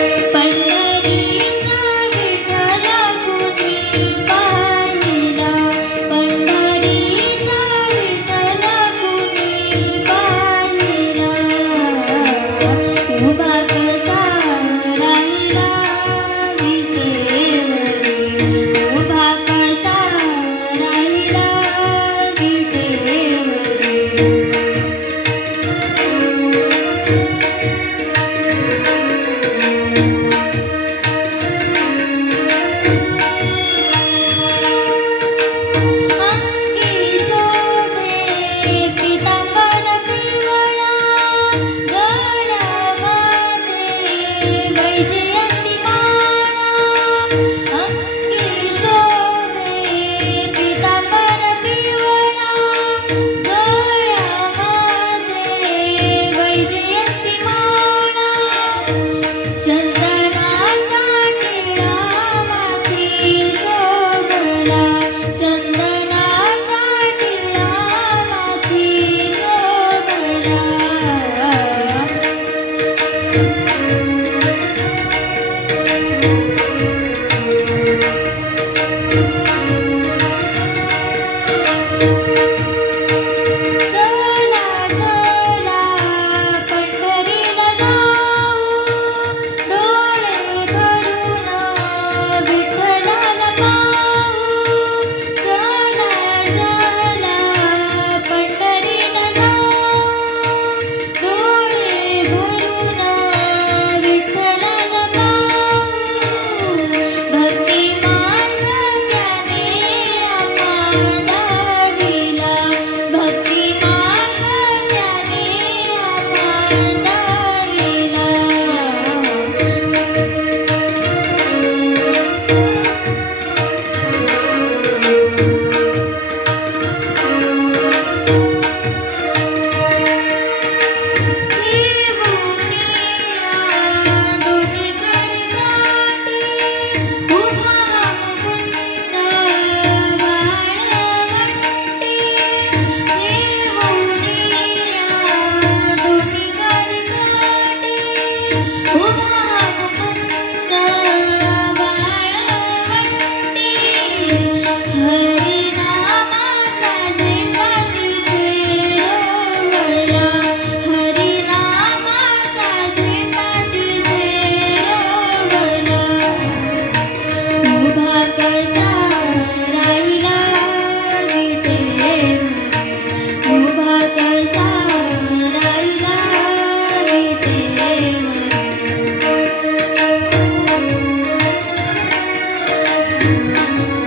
thank you. Música